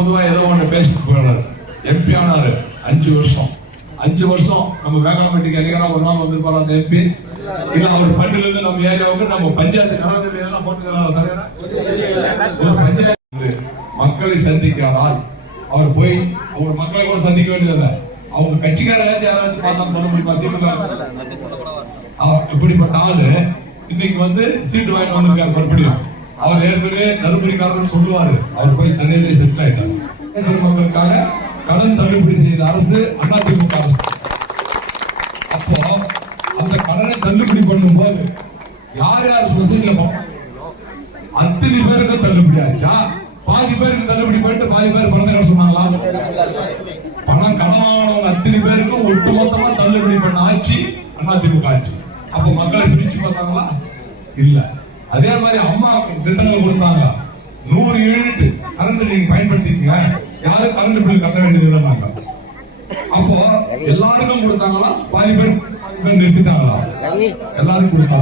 பொதுவா ஏதோ ஒண்ணு பேசிட்டு போயிடுறாரு. எம்பி ஆனாரு 5 வருஷம். 5 வருஷம் நம்ம வேங்கலம்பட்டிக்கு அதிகாரம் ஒரு நாள் வந்திருப்பாரு அந்த எம்பி. இல்ல அவர் பண்டில இருந்து நம்ம ஏரியாவுக்கு நம்ம பஞ்சாயத்து கலந்து போட்டுக்கிறாங்க. ஒரு பஞ்சாயத்து மக்களை சந்திக்கிறார். அவர் போய் அவர் மக்களை கூட சந்திக்க வேண்டியதில்லை. அவங்க கட்சிக்கார யாராச்சும் பார்த்தா சொல்ல முடியுமா? திமுக இப்படிப்பட்ட ஆளு இன்னைக்கு வந்து சீட்டு வாங்கி வந்திருக்காரு மறுபடியும். அவர் ஏற்கனவே தருமபுரிக்காரர் சொல்லுவாரு. அவர் போய் சென்னையிலே செட்டில் ஆயிட்டார். மக்களுக்காக கடன் தள்ளுபடி செய்த அரசு அதிமுக அரசு. அப்போ அந்த கடனை தள்ளுபடி பண்ணும் போது யார் யார் சொசைட்டில அத்தனை பேருக்கு தள்ளுபடி ஆச்சா? பாதி பேருக்கு தள்ளுபடி போயிட்டு பாதி பேர் பிறந்த சொன்னாங்களா? பணம் கடனானவங்க அத்தனை பேருக்கும் ஒட்டு மொத்தமா தள்ளுபடி பண்ண ஆட்சி அதிமுக ஆட்சி. அப்ப மக்களை பிரிச்சு பார்த்தாங்களா? இல்ல. அதே மாதிரி அம்மா திட்டங்கள் கொடுத்தாங்க. 100 யூனிட் கரண்ட் நீங்க பயன்படுத்திக்கீங்க, யாரும் கரண்ட் பில் கட்ட வேண்டியது. அப்போ எல்லாருக்கும் கொடுத்தாங்களா? பாதி பேர் நிறுத்திட்டாங்களா? எல்லாருக்கும் கொடுத்தாங்க.